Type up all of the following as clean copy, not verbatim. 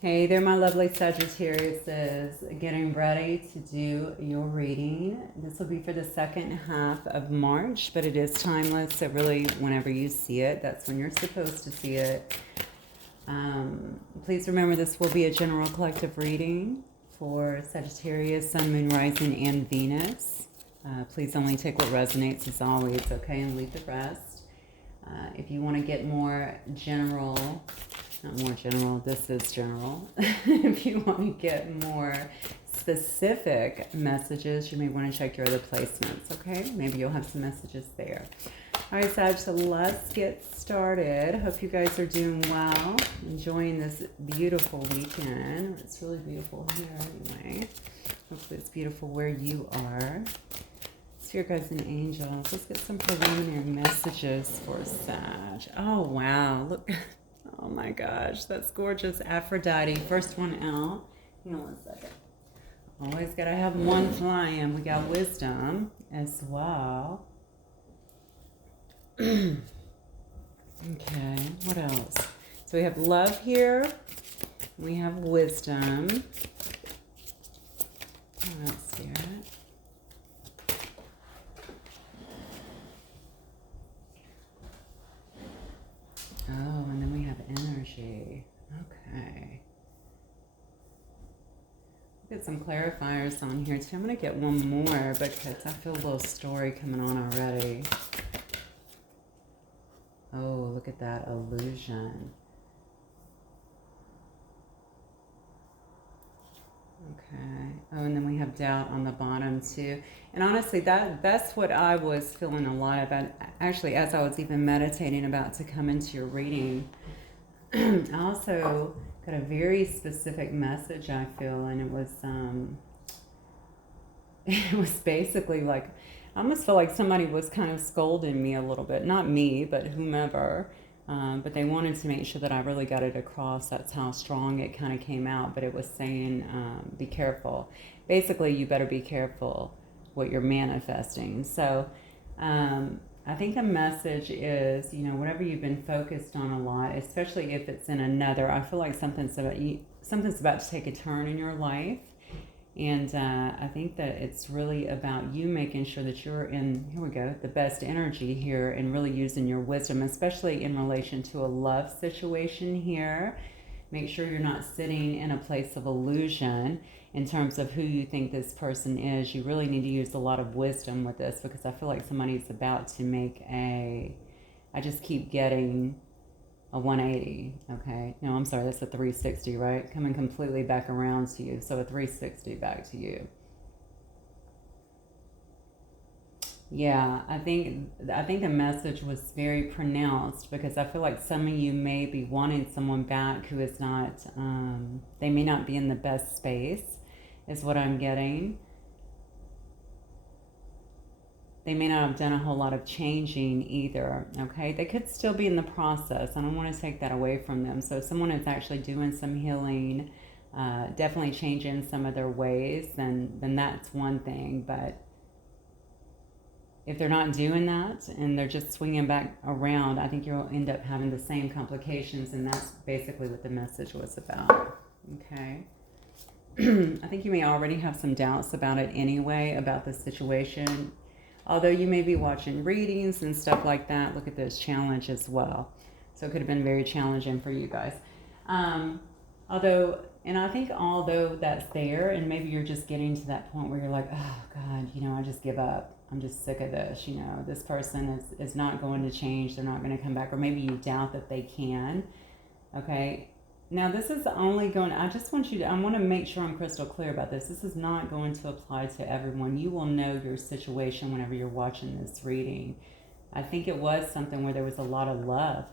Hey there, my lovely Sagittariuses. Getting ready to do your reading. This will be for the second half of March, but it is timeless. So really, whenever you see it, that's when you're supposed to see it. Please remember this will be a general collective reading for Sagittarius, Sun, Moon, Rising, and Venus. Please only take what resonates as always, okay, and leave the rest. If you want to get more general, not more general, this is general. If you want to get more specific messages, you may want to check your other placements, okay? Maybe you'll have some messages there. All right, Sag, so let's get started. Hope you guys are doing well, enjoying this beautiful weekend. It's really beautiful here anyway. Hopefully it's beautiful where you are. Spirit guides and angels. Let's get some preliminary messages for Sag. Oh, wow. Look. Oh, my gosh. That's gorgeous. Aphrodite. First one out. Hang on one second. Always got to have one flying. We got wisdom as well. Okay. What else? So we have love here. We have wisdom. What else, Spirit? Oh, and then we have energy. Okay. Get some clarifiers on here too. I'm going to get one more because I feel a little story coming on already. Oh, look at that illusion. Okay. Oh, and then we have doubt on the bottom too. And honestly, that's what I was feeling a lot about. Actually, as I was even meditating about to come into your reading, I also got a very specific message, I feel, and it was it was basically like, I almost feel like somebody was kind of scolding me a little bit. Not me, but whomever. But they wanted to make sure that I really got it across. That's how strong it kind of came out. But it was saying, be careful. Basically, you better be careful what you're manifesting. So I think the message is, whatever you've been focused on a lot, especially if it's in another, I feel like something's about to take a turn in your life. And I think that it's really about you making sure that you're in, here we go, the best energy here and really using your wisdom, especially in relation to a love situation here. Make sure you're not sitting in a place of illusion in terms of who you think this person is. You really need to use a lot of wisdom with this because I feel like somebody's about to make I just keep getting a 180, okay? No, I'm sorry, that's a 360, right? Coming completely back around to you. So a 360 back to you. Yeah, I think the message was very pronounced because I feel like some of you may be wanting someone back who is not, they may not be in the best space, is what I'm getting. They may not have done a whole lot of changing either, okay? They could still be in the process. I don't want to take that away from them. So if someone is actually doing some healing, definitely changing some of their ways, then that's one thing. But if they're not doing that and they're just swinging back around, I think you'll end up having the same complications, and that's basically what the message was about, okay? I think you may already have some doubts about it anyway, about the situation. Although you may be watching readings and stuff like that, look at this challenge as well. So it could have been very challenging for you guys. I think although that's there, and maybe you're just getting to that point where you're like, oh God, I just give up. I'm just sick of this. This person is not going to change. They're not going to come back. Or maybe you doubt that they can. Okay. Now, this is only going, I want to make sure I'm crystal clear about this. This is not going to apply to everyone. You will know your situation whenever you're watching this reading. I think it was something where there was a lot of love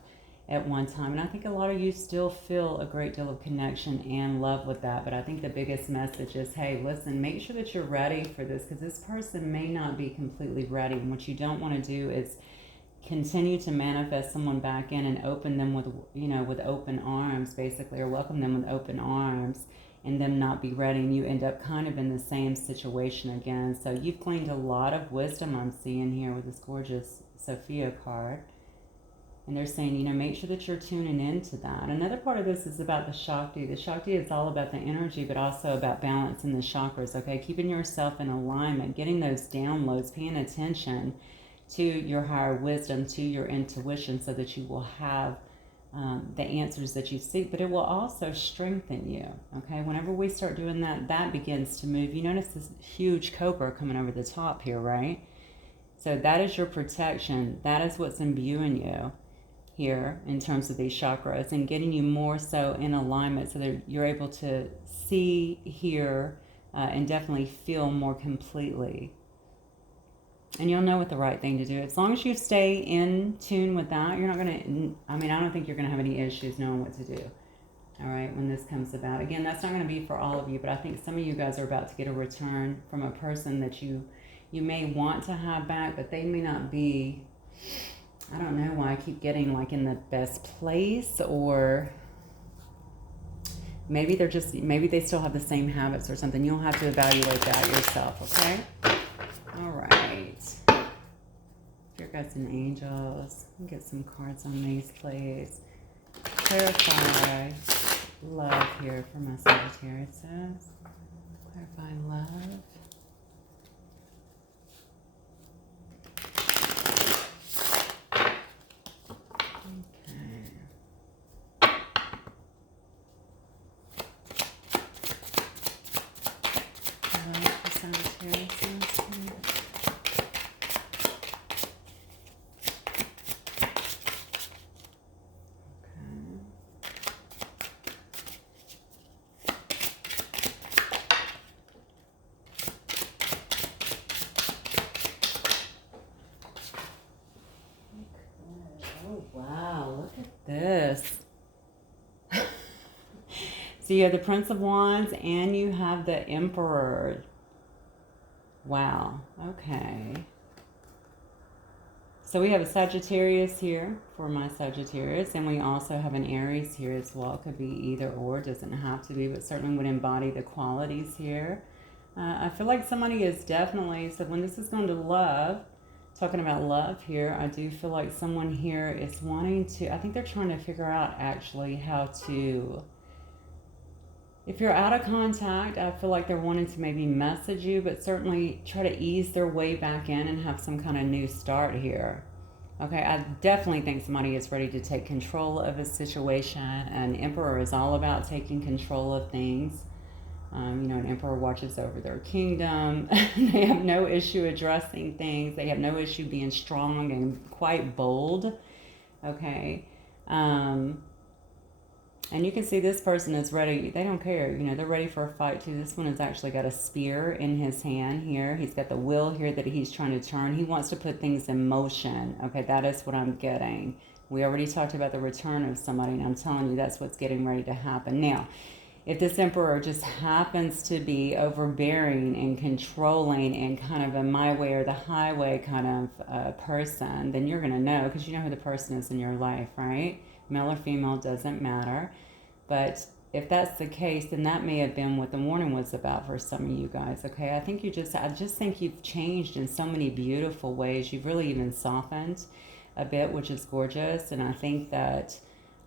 at one time. And I think a lot of you still feel a great deal of connection and love with that. But I think the biggest message is, hey, listen, make sure that you're ready for this because this person may not be completely ready. And what you don't want to do is continue to manifest someone back in and open them with open arms, basically, or welcome them with open arms, and them not be ready, and you end up kind of in the same situation again. So you've gleaned a lot of wisdom, I'm seeing here with this gorgeous Sophia card. And they're saying, you know, make sure that you're tuning into that. Another part of this is about the Shakti. The Shakti is all about the energy, but also about balancing the chakras, okay? Keeping yourself in alignment, getting those downloads, paying attention to your higher wisdom, to your intuition, so that you will have the answers that you seek, but it will also strengthen you, okay? Whenever we start doing that, that begins to move. You notice this huge cobra coming over the top here, right? So that is your protection. That is what's imbuing you here in terms of these chakras and getting you more so in alignment so that you're able to see, hear, and definitely feel more completely. And you'll know what the right thing to do. As long as you stay in tune with that, you're not going to, I mean, I don't think you're going to have any issues knowing what to do. All right, when this comes about. Again, that's not going to be for all of you, but I think some of you guys are about to get a return from a person that you may want to have back, but they may not be, I don't know why I keep getting like in the best place, or maybe they're just, maybe they still have the same habits or something. You'll have to evaluate that yourself, okay? All right. Your guys and angels. Get some cards on these, please. Clarify love here for my Sagittarius. Clarify love. This. So you have the Prince of Wands and you have the Emperor. Wow. Okay. So we have a Sagittarius here for my Sagittarius, and we also have an Aries here as well. Could be either or, doesn't have to be, but certainly would embody the qualities here. I feel like somebody is definitely, so when this is going to love, talking about love here, I do feel like someone here is wanting to, I think they're trying to figure out actually how to, if you're out of contact, I feel like they're wanting to maybe message you, but certainly try to ease their way back in and have some kind of new start here. Okay, I definitely think somebody is ready to take control of a situation. An Emperor is all about taking control of things. You know, an emperor watches over their kingdom. They have no issue addressing things. They have no issue being strong and quite bold. Okay. And you can see this person is ready. They don't care. You know, they're ready for a fight too. This one has actually got a spear in his hand here. He's got the wheel here that he's trying to turn. He wants to put things in motion. Okay, that is what I'm getting. We already talked about the return of somebody, and I'm telling you that's what's getting ready to happen. Now, if this Emperor just happens to be overbearing and controlling and kind of a my way or the highway kind of person, then you're going to know, because you know who the person is in your life, right? Male or female, doesn't matter. But if that's the case, then that may have been what the warning was about for some of you guys, okay? I just think you've changed in so many beautiful ways. You've really even softened a bit, which is gorgeous. And I think that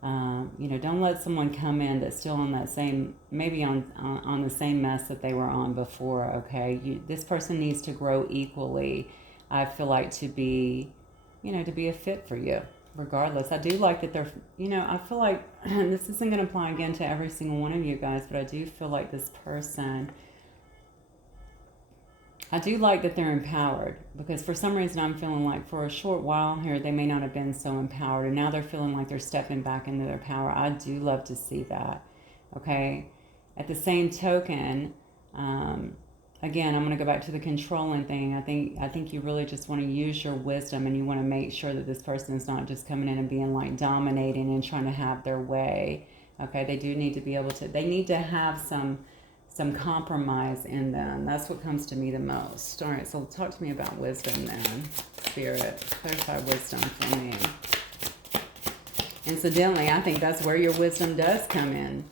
you know, don't let someone come in that's still on that same, maybe on the same mess that they were on before, okay? This person needs to grow equally, I feel like, to be, you know, to be a fit for you, regardless. I do like that they're, you know, I feel like, this isn't going to apply again to every single one of you guys, but I do feel like this person, I do like that they're empowered, because for some reason I'm feeling like for a short while here they may not have been so empowered, and now they're feeling like they're stepping back into their power. I do love to see that, okay? At the same token, again, I'm going to go back to the controlling thing. I think you really just want to use your wisdom, and you want to make sure that this person is not just coming in and being like dominating and trying to have their way, okay? They do need to be able to, they need to have some compromise in them. That's what comes to me the most. All right, so talk to me about wisdom then. Spirit, clarify wisdom for me. Incidentally, I think that's where your wisdom does come in.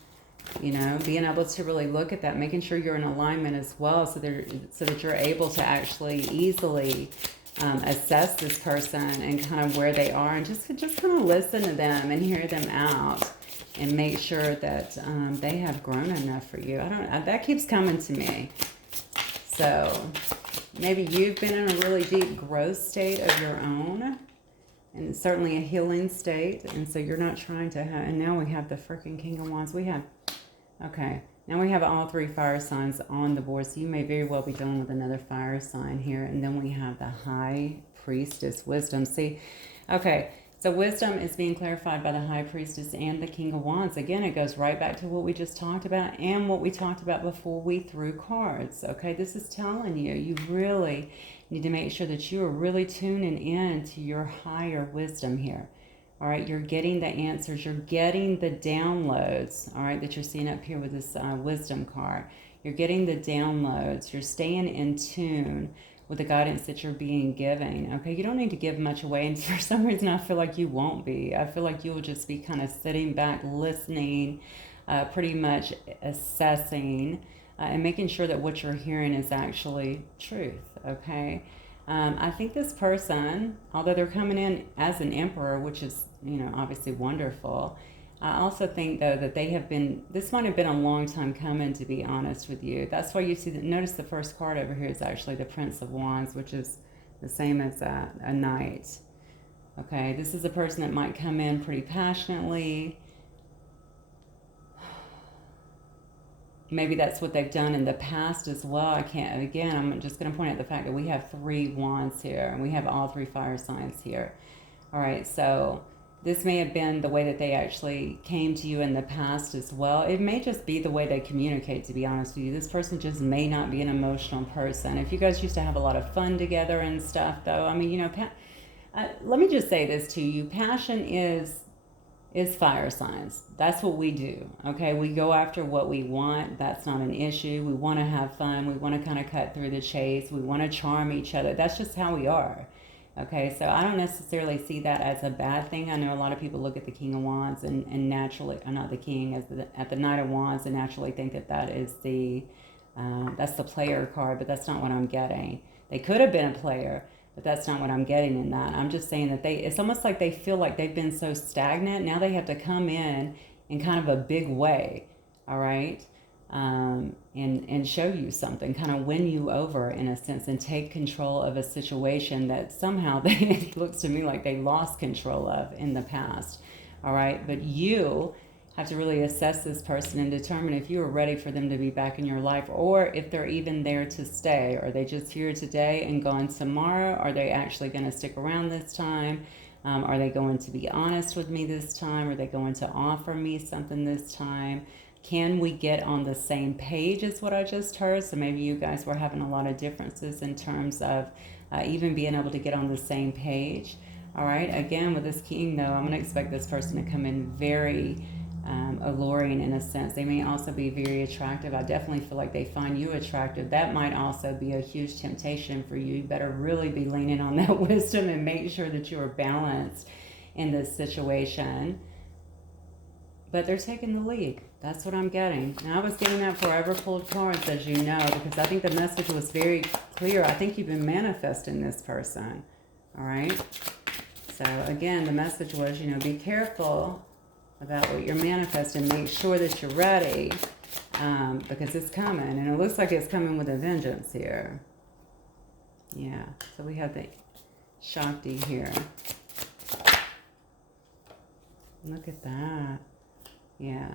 You know, being able to really look at that, making sure you're in alignment as well, so that you're able to actually easily assess this person and kind of where they are, and just kind of listen to them and hear them out, and make sure that they have grown enough for you. That keeps coming to me. So maybe you've been in a really deep growth state of your own, and certainly a healing state, and so you're not trying to have, and now we have the freaking King of Wands. Okay, now we have all 3 fire signs on the board, so you may very well be dealing with another fire sign here. And then we have the High Priestess, Wisdom. See, okay, so wisdom is being clarified by the High Priestess and the King of Wands. Again, it goes right back to what we just talked about and what we talked about before we threw cards. Okay, this is telling you, you really need to make sure that you are really tuning in to your higher wisdom here. All right, you're getting the answers, you're getting the downloads, all right, that you're seeing up here with this wisdom card. You're getting the downloads, you're staying in tune with the guidance that you're being given. Okay, you don't need to give much away, and for some reason I feel like you won't be. I feel like you will just be kind of sitting back, listening, pretty much assessing, and making sure that what you're hearing is actually truth, okay? I think this person, although they're coming in as an emperor, which is, obviously wonderful, I also think, though, that this might have been a long time coming, to be honest with you. That's why you see that. Notice the first card over here is actually the Prince of Wands, which is the same as a Knight. Okay, this is a person that might come in pretty passionately. Maybe that's what they've done in the past as well. I'm just going to point out the fact that we have 3 wands here, and we have all 3 fire signs here. All right, so this may have been the way that they actually came to you in the past as well. It may just be the way they communicate, to be honest with you. This person just may not be an emotional person. If you guys used to have a lot of fun together and stuff, though, let me just say this to you. Passion is fire signs. That's what we do, okay? We go after what we want. That's not an issue. We want to have fun. We want to kind of cut through the chase. We want to charm each other. That's just how we are, okay? So I don't necessarily see that as a bad thing. I know a lot of people look at the King of Wands and naturally, not the King, at the Knight of Wands, and naturally think that is that's the player card, but that's not what I'm getting. They could have been a player, but that's not what I'm getting in that. I'm just saying that it's almost like they feel like they've been so stagnant. Now they have to come in kind of a big way, all right? And show you something, kind of win you over in a sense, and take control of a situation that somehow it looks to me like they lost control of in the past, all right? But you have to really assess this person and determine if you are ready for them to be back in your life, or if they're even there to stay. Are they just here today and gone tomorrow? Are they actually going to stick around this time? Are they going to be honest with me this time? Are they going to offer me something this time? Can we get on the same page, is what I just heard. So maybe you guys were having a lot of differences in terms of even being able to get on the same page. All right, again, with this King, though, I'm going to expect this person to come in very alluring in a sense. They may also be very attractive. I definitely feel like they find you attractive. That might also be a huge temptation for you. You better really be leaning on that wisdom and make sure that you are balanced in this situation. But they're taking the lead. That's what I'm getting. And I was getting that forever pulled cards, as you know, because I think the message was very clear. I think you've been manifesting this person. All right? So again, the message was, be careful about what you're manifesting. Make sure that you're ready, because it's coming, and it looks like it's coming with a vengeance here. Yeah, so we have the Shakti here. Look at that. Yeah.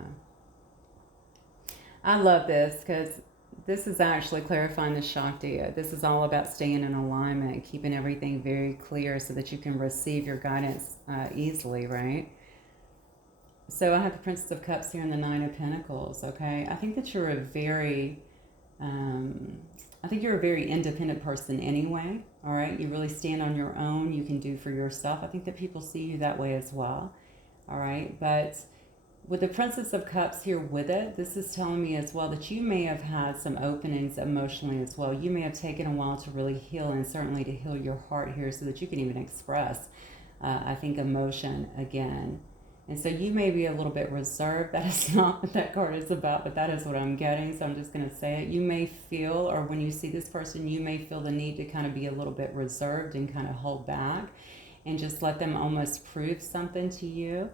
I love this because this is actually clarifying the Shakti. This is all about staying in alignment, keeping everything very clear so that you can receive your guidance easily, right? So I have the Princess of Cups here and the Nine of Pentacles, okay? I think that you're a very independent person anyway, all right? You really stand on your own. You can do for yourself. I think that people see you that way as well, all right? But with the Princess of Cups here with it, this is telling me as well that you may have had some openings emotionally as well. You may have taken a while to really heal, and certainly to heal your heart here so that you can even express, I think, emotion again. And so you may be a little bit reserved. That is not what that card is about, but that is what I'm getting. So I'm just going to say it. You may feel, or when you see this person, you may feel the need to kind of be a little bit reserved and kind of hold back and just let them almost prove something to you.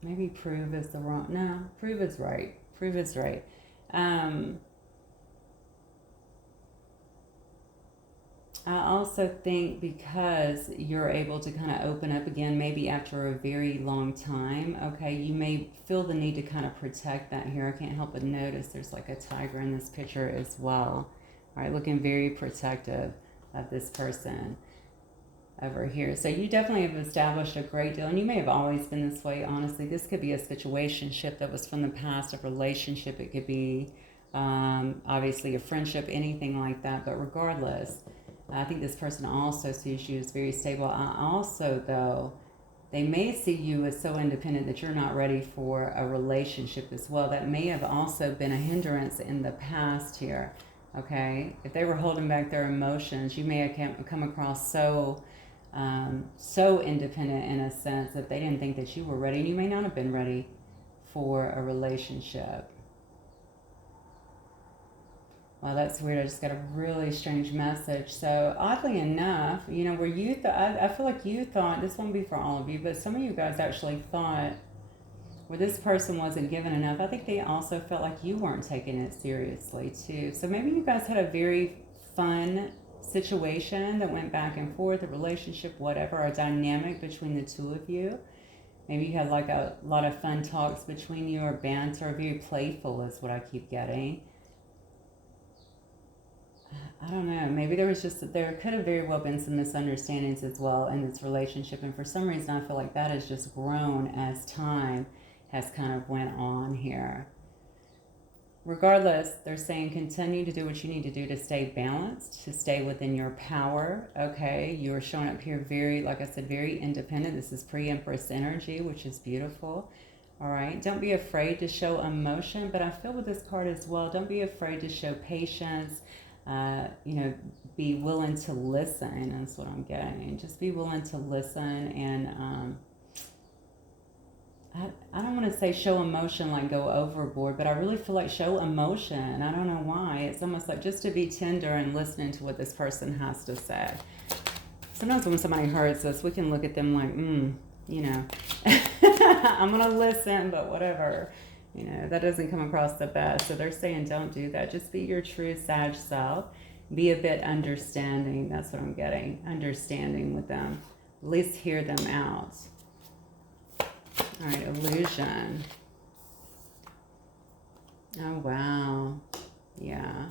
Maybe prove is the wrong, no, prove is right. Prove is right. I also think because you're able to kind of open up again, maybe after a very long time, okay, you may feel the need to kind of protect that here. I can't help but notice there's like a tiger in this picture as well. All right, looking very protective of this person over here. So you definitely have established a great deal, and you may have always been this way, honestly. This could be a situationship that was from the past, a relationship. It could be obviously a friendship, anything like that. But regardless, I think this person also sees you as very stable. Also, though, they may see you as so independent that you're not ready for a relationship as well. That may have also been a hindrance in the past here, okay? If they were holding back their emotions, you may have come across so independent in a sense that they didn't think that you were ready. You may not have been ready for a relationship. Wow, that's weird. I just got a really strange message. So oddly enough, you know, where you thought, I feel like you thought, this won't be for all of you, but some of you guys actually thought where this person wasn't given enough. I think they also felt like you weren't taking it seriously too. So maybe you guys had a very fun situation that went back and forth, a relationship, whatever, a dynamic between the two of you. Maybe you had like a lot of fun talks between you, or banter, very playful is what I keep getting. I don't know, maybe there could have very well been some misunderstandings as well in this relationship, and for some reason I feel like that has just grown as time has kind of went on here. Regardless, they're saying continue to do what you need to do to stay balanced, to stay within your power, okay? You're showing up here very, like I said, very independent. This is pre-Empress energy, which is beautiful. All right, don't be afraid to show emotion, but I feel with this card as well, don't be afraid to show patience. You know, be willing to listen. That's what I'm getting. Just be willing to listen, and I don't want to say show emotion like go overboard, but I really feel like show emotion. I don't know why. It's almost like just to be tender and listening to what this person has to say. Sometimes when somebody hurts us, we can look at them like, you know, I'm going to listen, but whatever. You know, that doesn't come across the best. So they're saying don't do that. Just be your true Sag self. Be a bit understanding. That's what I'm getting. Understanding with them. At least hear them out. All right, illusion. Oh, wow. Yeah.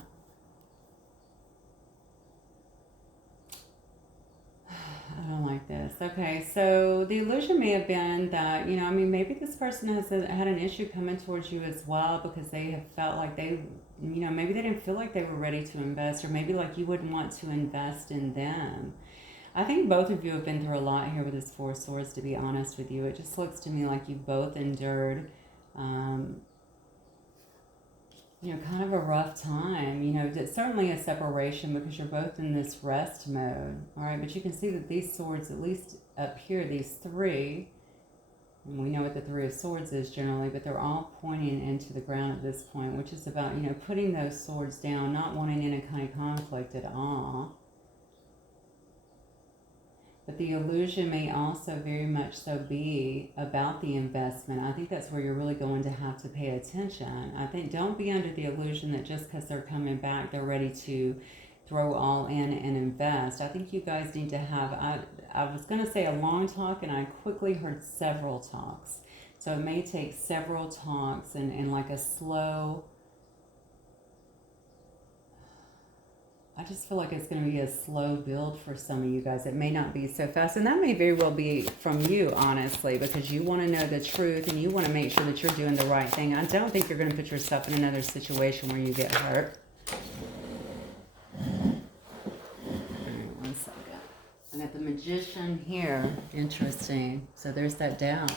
I don't like this. Okay, so the illusion may have been that, you know, I mean, maybe this person has had an issue coming towards you as well because they have felt like they, you know, maybe they didn't feel like they were ready to invest, or maybe like you wouldn't want to invest in them. I think both of you have been through a lot here with this Four of Swords, to be honest with you. It just looks to me like you both endured you know, kind of a rough time. You know, it's certainly a separation because you're both in this rest mode. All right, but you can see that these swords, at least up here, these three, and we know what the Three of Swords is generally, but they're all pointing into the ground at this point, which is about, you know, putting those swords down, not wanting any kind of conflict at all. But the illusion may also very much so be about the investment. I think that's where you're really going to have to pay attention. I think don't be under the illusion that just because they're coming back, they're ready to throw all in and invest. I think you guys need to have, I was going to say a long talk, and I quickly heard several talks. So it may take several talks and like a slow, I just feel like it's going to be a slow build for some of you guys. It may not be so fast. And that may very well be from you, honestly, because you want to know the truth and you want to make sure that you're doing the right thing. I don't think you're going to put yourself in another situation where you get hurt. One second. I got the Magician here. Interesting. So there's that doubt.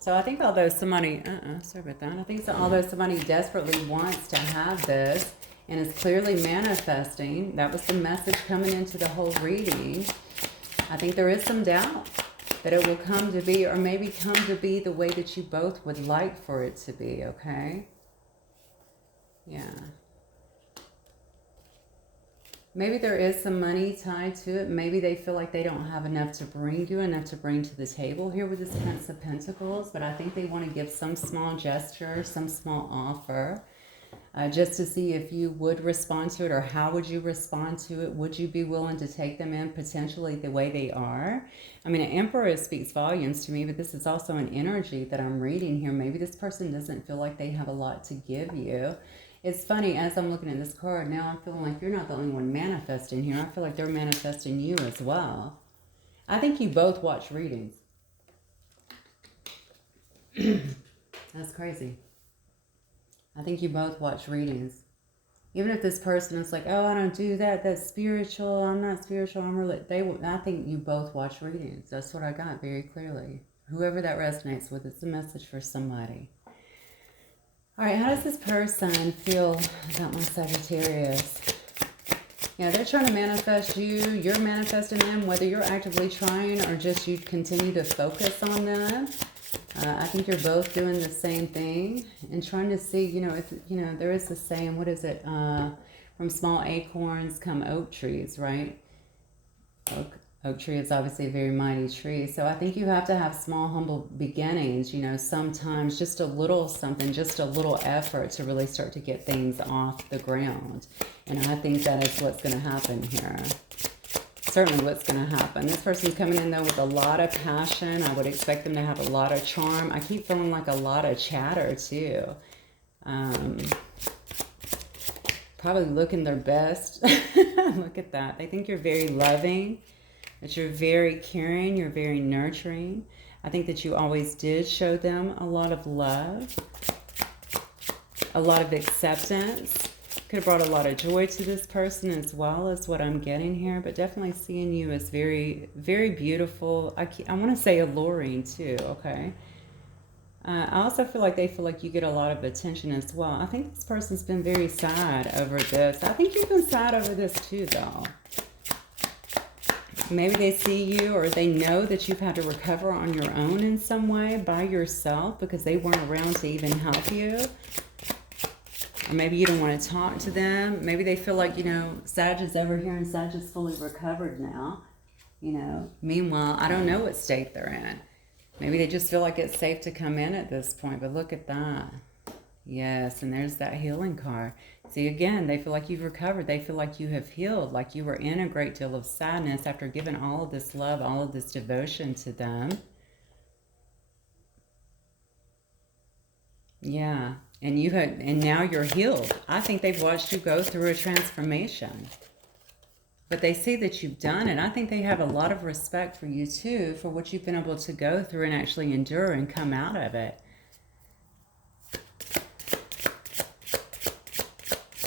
So I think although somebody, sorry about that. I think so, although somebody desperately wants to have this, and is clearly manifesting, that was the message coming into the whole reading, I think there is some doubt. that it will come to be, or maybe come to be the way that you both would like for it to be, okay? Yeah. Maybe there is some money tied to it. Maybe they feel like they don't have enough to bring you, enough to bring to the table here with this Prince of Pentacles. But I think they want to give some small gesture, some small offer, just to see if you would respond to it, or how would you respond to it. Would you be willing to take them in potentially the way they are? I mean, an Emperor speaks volumes to me, but this is also an energy that I'm reading here. Maybe this person doesn't feel like they have a lot to give you. It's funny, as I'm looking at this card now, I'm feeling like you're not the only one manifesting here. I feel like they're manifesting you as well. I think you both watch readings. That's crazy. I think you both watch readings. Even if this person is like, oh, I don't do that, that's spiritual, I'm not spiritual, I'm really, I think you both watch readings. That's what I got very clearly. Whoever that resonates with, it's a message for somebody. All right, how does this person feel about my Sagittarius? Yeah, they're trying to manifest you. You're manifesting them, whether you're actively trying or just you continue to focus on them. I think you're both doing the same thing and trying to see, if, there is a saying, what is it? From small acorns come oak trees, right? Oak tree is obviously a very mighty tree. So I think you have to have small, humble beginnings, sometimes just a little something, just a little effort to really start to get things off the ground. And I think that is what's going to happen here. Certainly what's going to happen. This person's coming in, though, with a lot of passion. I would expect them to have a lot of charm. I keep feeling like a lot of chatter, too. Probably looking their best. Look at that. They think you're very loving, that you're very caring, you're very nurturing. I think that you always did show them a lot of love, a lot of acceptance. Could have brought a lot of joy to this person as well, as what I'm getting here, but definitely seeing you as very, very beautiful. I want to say alluring too, okay? I also feel like they feel like you get a lot of attention as well. I think this person's been very sad over this. I think you've been sad over this too, though. Maybe they see you, or they know that you've had to recover on your own in some way by yourself because they weren't around to even help you. Or maybe you don't want to talk to them. Maybe they feel like, Sag is over here and Sag is fully recovered now. Meanwhile, I don't know what state they're in. Maybe they just feel like it's safe to come in at this point. But look at that. Yes, and there's that healing card. See, again, they feel like you've recovered. They feel like you have healed, like you were in a great deal of sadness after giving all of this love, all of this devotion to them. Yeah. And now you're healed. I think they've watched you go through a transformation. But they see that you've done it. I think they have a lot of respect for you too, for what you've been able to go through and actually endure and come out of it.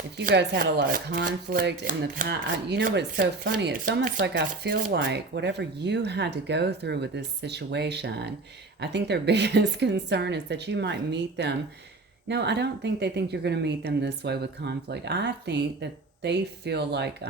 If you guys had a lot of conflict in the past, what's so funny? It's almost like I feel like whatever you had to go through with this situation, I think their biggest concern is that you might meet them. No, I don't think they think you're going to meet them this way with conflict. I think that they feel like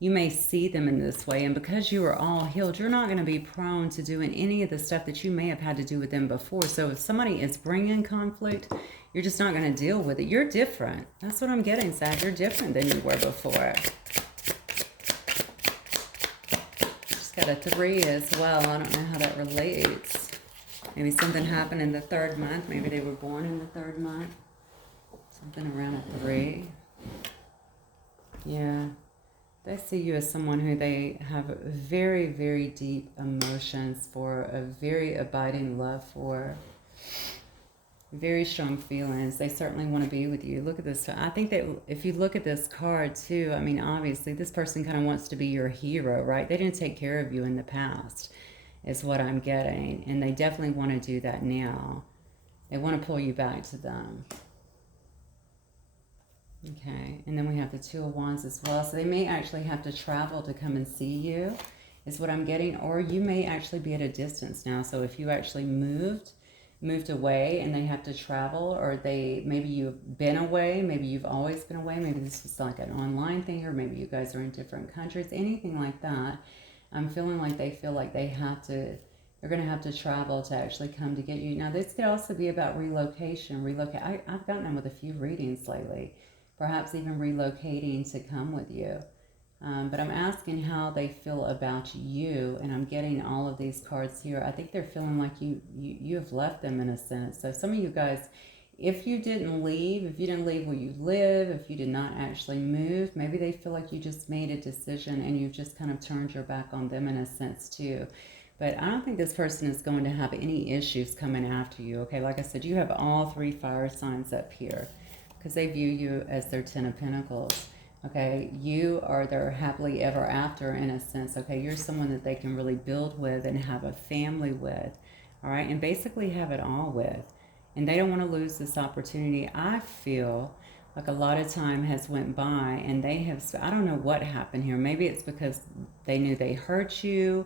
you may see them in this way. And because you are all healed, you're not going to be prone to doing any of the stuff that you may have had to do with them before. So if somebody is bringing conflict, you're just not going to deal with it. You're different. That's what I'm getting, Sag. You're different than you were before. Just got a 3 as well. I don't know how that relates. Maybe something happened in the 3rd month. Maybe they were born in the 3rd month. Something around a 3. Yeah. They see you as someone who they have very, very deep emotions for, a very abiding love for, very strong feelings. They certainly want to be with you. Look at this. I think that if you look at this card too, I mean, obviously this person kind of wants to be your hero, right? They didn't take care of you in the past, is what I'm getting. And they definitely want to do that now. They want to pull you back to them. Okay, and then we have the 2 of Wands as well. So they may actually have to travel to come and see you, is what I'm getting. Or you may actually be at a distance now. So if you actually moved away and they have to travel, or maybe you've been away, maybe you've always been away, maybe this was like an online thing, or maybe you guys are in different countries, anything like that. I'm feeling like they feel like they're going to have to travel to actually come to get you. Now, this could also be about relocation. I've gotten them with a few readings lately, perhaps even relocating to come with you. But I'm asking how they feel about you, and I'm getting all of these cards here. I think they're feeling like you have left them in a sense. So some of you guys, if you didn't leave where you live, if you did not actually move, maybe they feel like you just made a decision and you've just kind of turned your back on them in a sense too. But I don't think this person is going to have any issues coming after you, okay? Like I said, you have all 3 fire signs up here because they view you as their 10 of Pentacles, okay? You are their happily ever after in a sense, okay? You're someone that they can really build with and have a family with, all right? And basically have it all with. And they don't want to lose this opportunity. I feel like a lot of time has went by and they have, I don't know what happened here. Maybe it's because they knew they hurt you.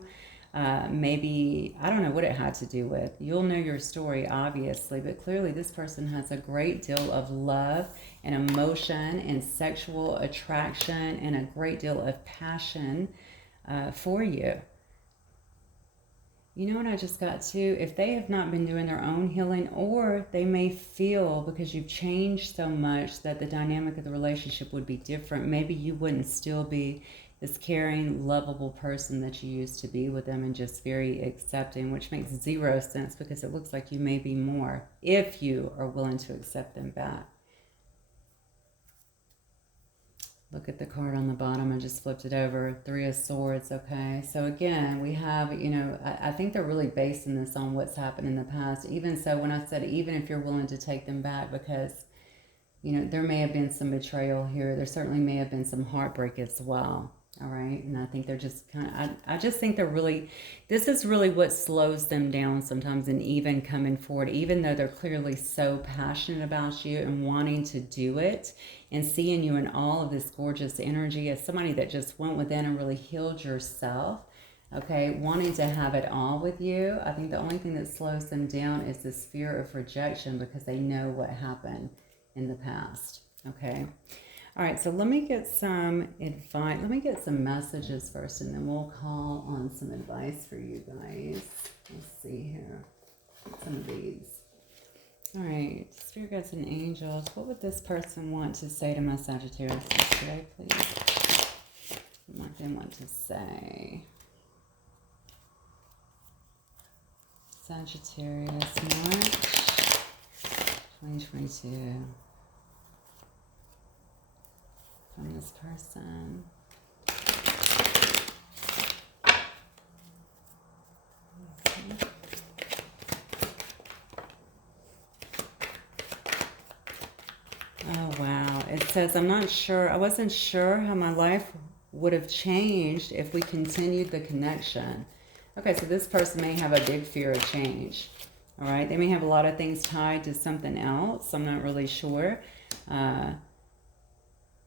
Maybe, I don't know what it had to do with. You'll know your story, obviously, but clearly this person has a great deal of love and emotion and sexual attraction and a great deal of passion for you. You know what I just got too? If they have not been doing their own healing, or they may feel because you've changed so much that the dynamic of the relationship would be different. Maybe you wouldn't still be this caring, lovable person that you used to be with them and just very accepting, which makes 0 sense because it looks like you may be more if you are willing to accept them back. Look at the card on the bottom. I just flipped it over. 3 of Swords, okay? So again, we have, you know, I think they're really basing this on what's happened in the past. Even so, when I said even if you're willing to take them back, because, you know, there may have been some betrayal here. There certainly may have been some heartbreak as well, all right? And I think they're just kind of, I just think they're really, this is really what slows them down sometimes in even coming forward, even though they're clearly so passionate about you and wanting to do it and seeing you in all of this gorgeous energy as somebody that just went within and really healed yourself, okay, wanting to have it all with you. I think the only thing that slows them down is this fear of rejection because they know what happened in the past, okay? All right, so let me get some advice. Let me get some messages first, and then we'll call on some advice for you guys. Let's see here. Some of these. All right, Spirit Guides and Angels, what would this person want to say to my Sagittarius today, please? What might they want to say? Sagittarius, March 2022. From this person. Okay. Oh, wow. It says, I wasn't sure how my life would have changed if we continued the connection. Okay, so this person may have a big fear of change. All right, they may have a lot of things tied to something else. I'm not really sure.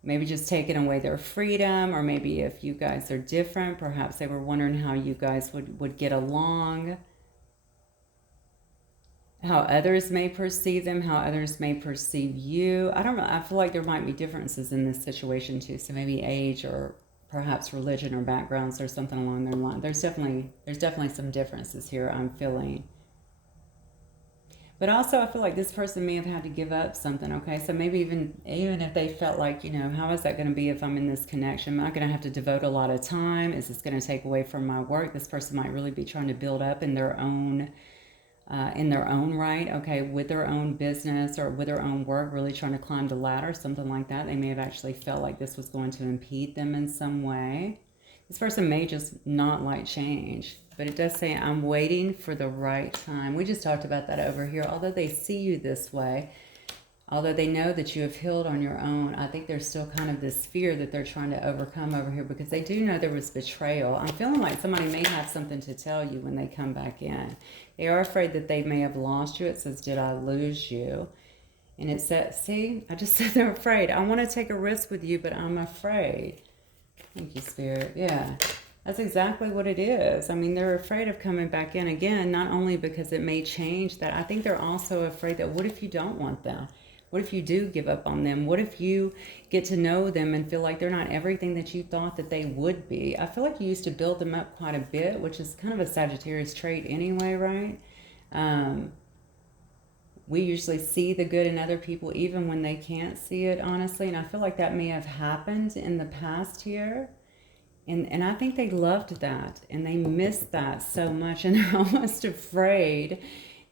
Maybe just taking away their freedom, or maybe if you guys are different, perhaps they were wondering how you guys would get along, how others may perceive them, how others may perceive you. I don't know. I feel like there might be differences in this situation too. So maybe age or perhaps religion or backgrounds or something along their line. There's definitely some differences here I'm feeling. But also, I feel like this person may have had to give up something, okay? So maybe even if they felt like, you know, how is that going to be if I'm in this connection? Am I going to have to devote a lot of time? Is this going to take away from my work? This person might really be trying to build up in their own right, okay, with their own business or with their own work, really trying to climb the ladder, something like that. They may have actually felt like this was going to impede them in some way. This person may just not like change. But it does say, I'm waiting for the right time. We just talked about that over here. Although they see you this way, although they know that you have healed on your own, I think there's still kind of this fear that they're trying to overcome over here because they do know there was betrayal. I'm feeling like somebody may have something to tell you when they come back in. They are afraid that they may have lost you. It says, did I lose you? And it says, see, I just said they're afraid. I want to take a risk with you, but I'm afraid. Thank you, Spirit. Yeah. That's exactly what it is. I mean, they're afraid of coming back in again, not only because it may change that. I think they're also afraid that what if you don't want them? What if you do give up on them? What if you get to know them and feel like they're not everything that you thought that they would be? I feel like you used to build them up quite a bit, which is kind of a Sagittarius trait anyway, right? Um, we usually see the good in other people even when they can't see it, honestly. And I feel like that may have happened in the past here. And I think they loved that and they missed that so much. And they're almost afraid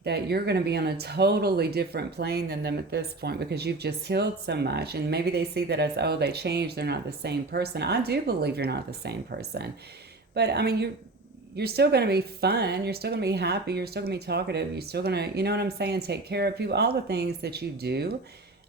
that you're going to be on a totally different plane than them at this point because you've just healed so much. And maybe they see that as, oh, they changed. They're not the same person. I do believe you're not the same person. But I mean, you're still going to be fun. You're still going to be happy. You're still going to be talkative. You're still going to, you know what I'm saying, take care of people, all the things that you do.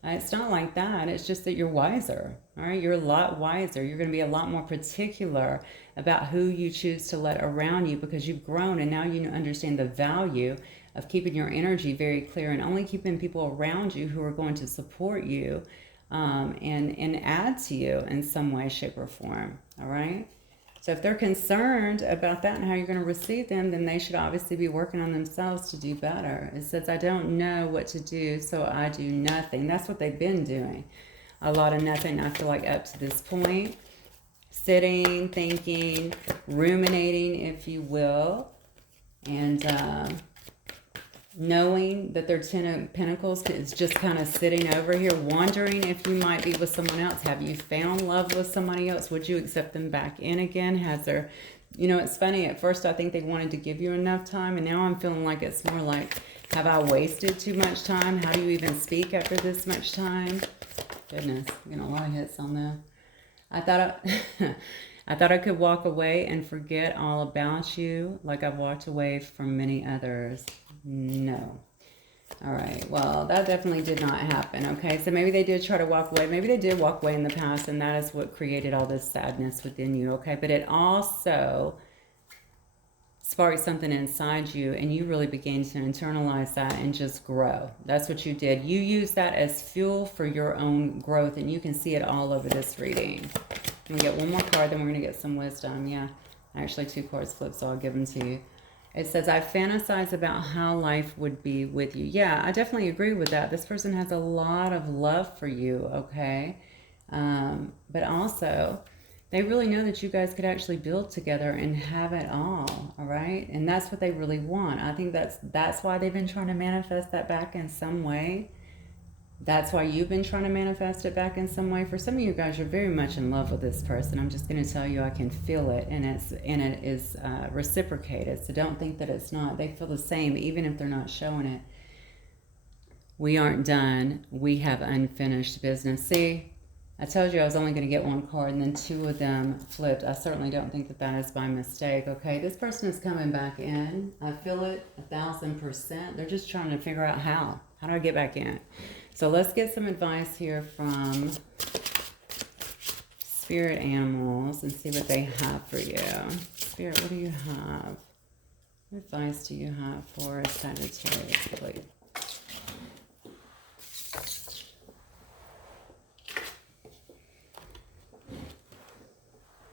It's not like that. It's just that you're wiser. All right. You're a lot wiser. You're going to be a lot more particular about who you choose to let around you because you've grown and now you understand the value of keeping your energy very clear and only keeping people around you who are going to support you and add to you in some way, shape, or form. All right. So if they're concerned about that and how you're going to receive them, then they should obviously be working on themselves to do better. It says, I don't know what to do, so I do nothing. That's what they've been doing. A lot of nothing, I feel like, up to this point. Sitting, thinking, ruminating, if you will. And knowing that their Ten of Pentacles is just kind of sitting over here, wondering if you might be with someone else. Have you found love with somebody else? Would you accept them back in again? Has there, you know, it's funny. At first, I think they wanted to give you enough time, and now I'm feeling like it's more like, have I wasted too much time? How do you even speak after this much time? Goodness, I'm getting a lot of hits on that. I thought I could walk away and forget all about you like I've walked away from many others. No. All right. Well, that definitely did not happen. Okay. So maybe they did try to walk away. Maybe they did walk away in the past, and that is what created all this sadness within you. Okay. But it also sparked something inside you, and you really began to internalize that and just grow. That's what you did. You use that as fuel for your own growth, and you can see it all over this reading. I'm going to get one more card, then we're going to get some wisdom. Yeah. Actually, 2 cards flipped, so I'll give them to you. It says, I fantasize about how life would be with you. Yeah, I definitely agree with that. This person has a lot of love for you, okay? But also, they really know that you guys could actually build together and have it all right? And that's what they really want. I think that's why they've been trying to manifest that back in some way. That's why you've been trying to manifest it back in some way. For some of you guys, you're very much in love with this person. I'm just going to tell you, I can feel it, and it is reciprocated. So don't think that it's not. They feel the same, even if they're not showing it. We aren't done. We have unfinished business. See, I told you I was only going to get 1 card, and then 2 of them flipped. I certainly don't think that that is by mistake. Okay, this person is coming back in. I feel it 1,000%. They're just trying to figure out how. How do I get back in? So let's get some advice here from spirit animals and see what they have for you. Spirit, what do you have? What advice do you have for Sagittarius, please?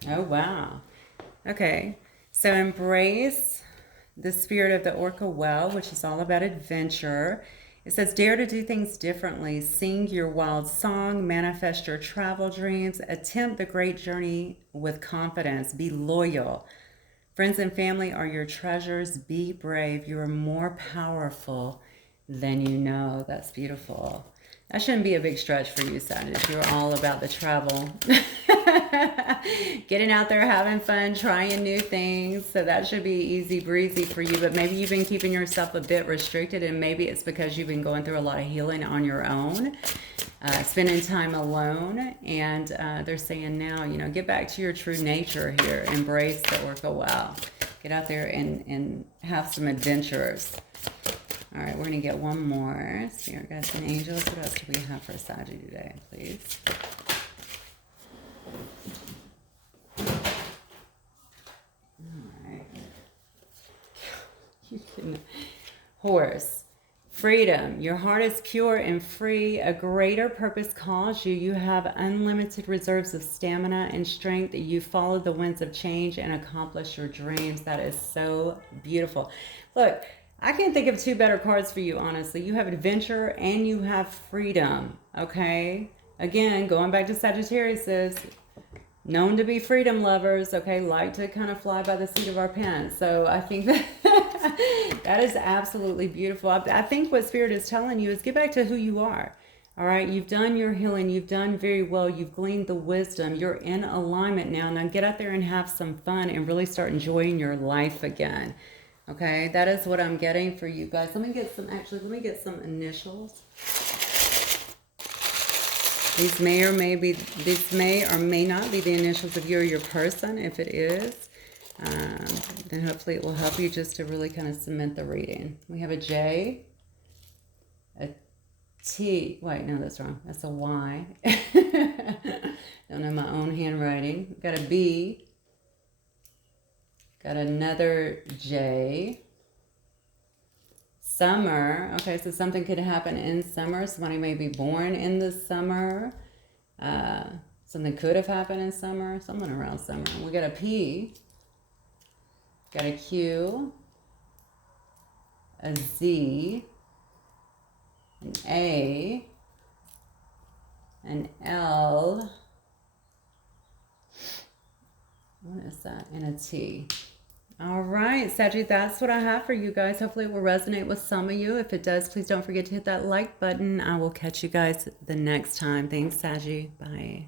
Oh, wow. Okay. So embrace the spirit of the Orca well, which is all about adventure. It says, dare to do things differently. Sing your wild song. Manifest your travel dreams. Attempt the great journey with confidence. Be loyal. Friends and family are your treasures. Be brave. You are more powerful than you know. That's beautiful. That shouldn't be a big stretch for you, Sagittarius. You're all about the travel. Getting out there, having fun, trying new things. So that should be easy breezy for you. But maybe you've been keeping yourself a bit restricted, and maybe it's because you've been going through a lot of healing on your own, spending time alone. And they're saying now, you know, get back to your true nature here. Embrace the Orca wow. Get out there and have some adventures. All right, we're going to get one more. Spirit guides and angels. What else do we have for Sagittarius today, please? All right. You can... Horse. Freedom. Your heart is pure and free. A greater purpose calls you. You have unlimited reserves of stamina and strength. You follow the winds of change and accomplish your dreams. That is so beautiful. Look, I can't think of two better cards for you, honestly. You have adventure and you have freedom, okay? Again, going back to Sagittarius, known to be freedom lovers, okay, like to kind of fly by the seat of our pants. So I think that that is absolutely beautiful. I think what Spirit is telling you is get back to who you are. All right, you've done your healing, you've done very well, you've gleaned the wisdom, you're in alignment now. Now get out there and have some fun and really start enjoying your life again. Okay, that is what I'm getting for you guys. Let me get some, actually, let me get some initials. These may or may not be the initials of you or your person. If it is, then hopefully it will help you just to really kind of cement the reading. We have a J, a T. Wait, no, that's wrong. That's a Y. Don't know my own handwriting. Got a B. Got another J. Summer. Okay, so something could happen in summer. Somebody may be born in the summer. Something could have happened in summer. Something around summer. We got a P. Got a Q. A Z. An A. An L. What is that? And a T. All right, Saggy, that's what I have for you guys. Hopefully it will resonate with some of you. If it does, please don't forget to hit that like button. I will catch you guys the next time. Thanks, Saggy. Bye.